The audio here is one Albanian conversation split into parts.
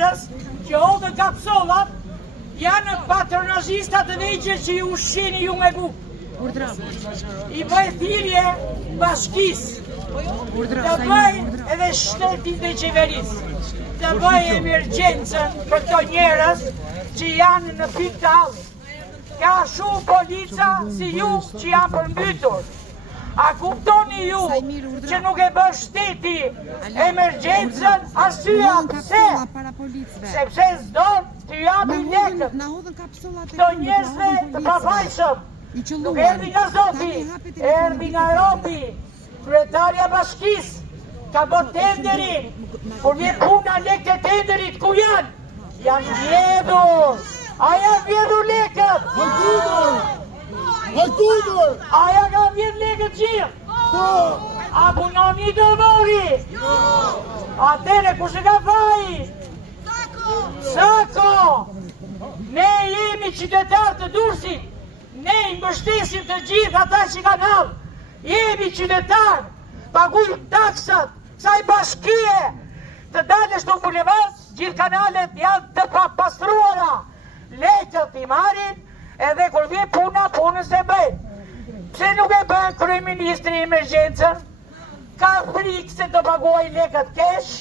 njerëz që hodhën kapsollat janë patronazhistat të vegjël që ju ushqeni ju me bukë. I bëj thirrje bashkisë, të bëj edhe shtetit dhe qeverisë, të bëj emergjencën për këto njerëz që janë në pikë të hallit. Ka shumë polica si ju që janë përmbytur. A kuptoni ju që nuk e bën shteti emergjencën arsyeja pse? Sepse s'don të japi lekët këto njerëzve të pafajshëm. Nuk erdhi nga Zoti, erdhi nga robi. Kryetarja bashkisë ka bërë tenderin. Kur vjen puna lekët e tenderit, ku janë? Janë vjedhur. A janë vjedhur lekët? Aja ka vjedhur lekët gjithë? A punoni të mori? Atere kush e ka faji? Sako! Ne jemi qytetarë të Durrësit. Ne i mbështesim të gjithë ata që kanë hall. Jemi qytetarë, pagujmë taksat, kësaj bashkie, të dalësh në bulevard, gjithë kanalet janë të pastruara. Lekët i marrin, edhe kur vjen puna, punës e bëjnë. Pse nuk e bën kryeministri emergjencën? Ka frikë se të paguaj lekët kesh,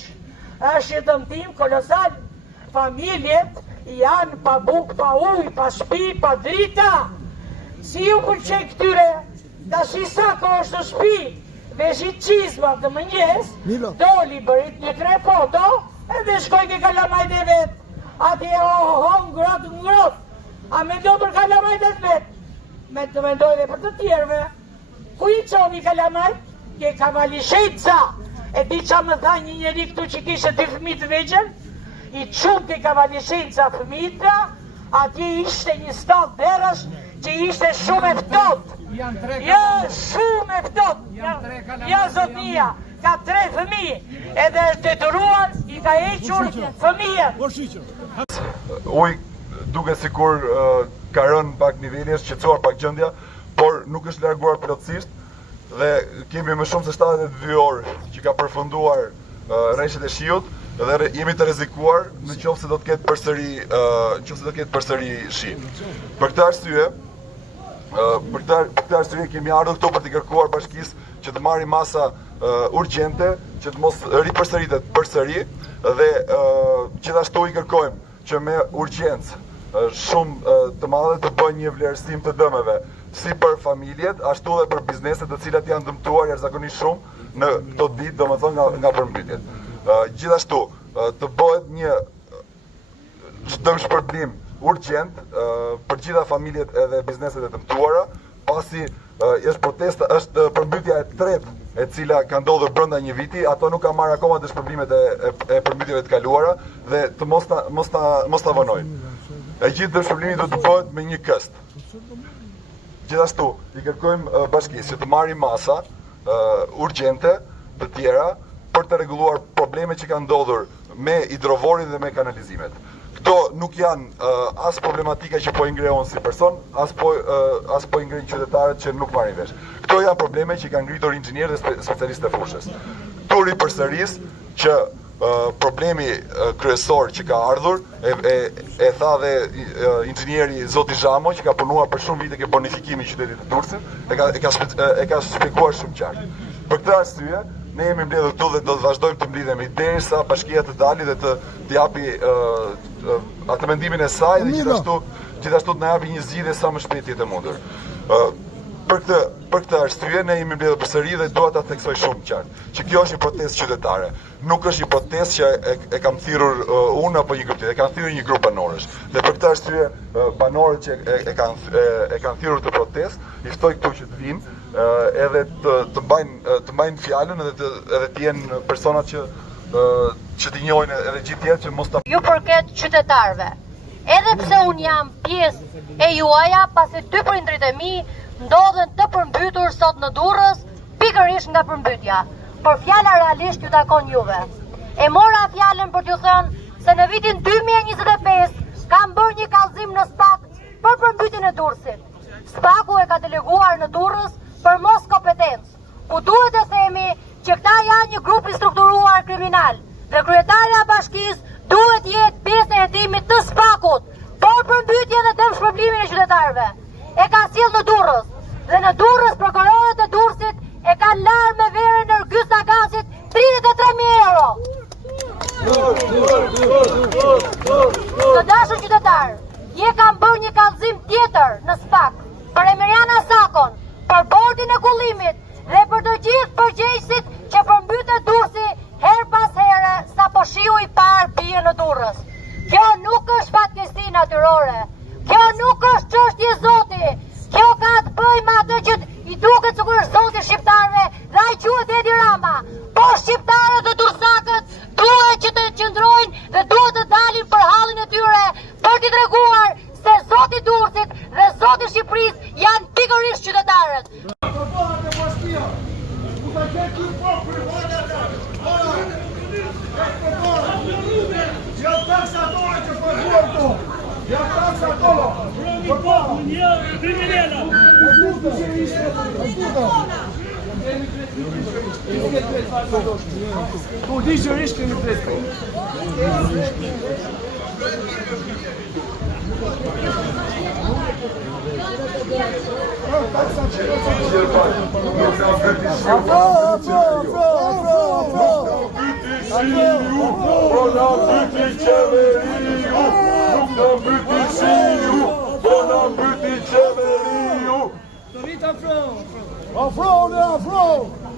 është i dëmtim kolosal. Familjet janë pa bukë, pa ujë, pa shtëpi, pa drita. Si ju pëlqej këtyre, tash Sako është në shtëpi, veshi çizma të mëngjes, doli bërit një 3 foto, edhe shkoj ke kalamajt e vet. Ati ngrot. A me do për kalamajt e vet? Me të mendoj dhe për të tjerve. Ku i qoni kalamajt? Ke Kavalishenca. E di qa më tha një njeri këtu që kishe 2 fëmijë të vegjël? I qunë ke Kavalishenca fëmijëta, atje ishte një stat derash që ishte shumë e ftohtë. Ja, shumë e ftohtë. Ja, zotnia. Ka 3 fëmijë, edhe është detyruar, i ka hequr fëmijët. Uj, duke sikur ka rënë pak niveli, është shqetësuar pak gjendja, por nuk është larguar plotësisht dhe kemi më shumë se 72 orë që ka përfunduar rreshtet e shiut dhe jemi të rrezikuar në qoftë se do të ketë përsëri shi. Për këtë arsye kemi ardhur këtu për të kërkuar bashkisë që të marrë masa urgjente, që të mos ripërsëritet përsëri dhe gjithashtu i kërkojmë që me urgjencë shumë të madhe të bëjë një vlerësim të dëmeve, si për familjet, ashtu dhe për bizneset të cilat janë dëmtuar jashtëzakonisht shumë në këto ditë, domethënë nga përmbytjet. Gjithashtu të bëhet një dëmshpërblim urgjent për gjitha familjet edhe bizneset e dëmtuara, pasi është përmbytja e tretë e cila ka ndodhur brenda një viti, ato nuk ka marrë akoma dëshpërblimet e përmbytjeve të kaluara dhe të mos ta vonojnë. E gjithë dëshpërblimi do të bëhet me një këst. Gjithashtu, i kërkojmë bashkisë që të marrë masa urgjente të tjera për të rregulluar problemet që kanë ndodhur me hidrovorin dhe me kanalizimet. Këto nuk janë as problematika që po i ngreon si person, as po i ngrenë qytetarët që nuk marrin vesh. Këto janë probleme që kanë ngritur inxhinierë dhe specialistë e fushës. Turi përsëris që problemi kryesor që ka ardhur, e tha dhe inxhinieri Zoti Zhamo, që ka punuar për shumë vite ke bonifikimi i qytetit të Durrësit, e ka shpjeguar shumë qartë. Për këtë arsye, ne jemi mbledhur këtu dhe do të vazhdojmë të mbledhemi derisa bashkia të dalë dhe të japi atë mendimin e saj dhe gjithashtu të na japi një zgjidhje sa më shpejt jetë e mundur. Për këtë arsye ne jemi mbledhur përsëri dhe dua ta theksoj shumë qartë që kjo është një protestë qytetare. Nuk është një protestë që e kam thirrur unë apo një grup tjetër, e kanë thirrur një grup banorësh. Dhe për këtë arsye banorët që e kanë thirrur të protestë, i ftoj këtu që të vinë edhe të mbajnë fjalën edhe të jenë personat që t'i njohin edhe gjithë tjerë që mos ta. Ju përket qytetarëve. Edhe pse un jam pjesë e juaja, pasi 2 prindrit e mi ndodhen të përmbytur sot në Durrës, pikërisht nga përmbytja. Por fjala realisht ju takon juve. E mora fjalën për t'ju thënë se në vitin 2025 kam bërë një kallëzim në SPAK për përmbytjen e Durrësit. SPAK-u e ka deleguar në Durrës për mos kompetencë, ku duhet të themi që këta janë një grup i strukturuar kriminal dhe kryetarja e bashkisë duhet jetë Të dashur qytetar, je kam bërë një kallëzim tjetër në SPAK për Emiriana Sakon, për bordin e kullimit dhe për të gjithë përgjegjësit që përmbytet Durrësi her pas here sapo shiu i parë bie në Durrës. Kjo nuk është fatkeqësi natyrore. Kjo nuk është çështje zoti. Kjo ka të bëjë me atë që i duket sikur është zoti shqiptarëve dhe ai quhet Edi Rama. Po shqiptarët dhe dursakët duhet që të qëndrojnë dhe duhet të dalin për hallin e tyre për t'i treguar se zoti Durrësit dhe zoti Shqipërisë janë pikërisht qytetarët. Tu digjërisht kemi presë. Afro,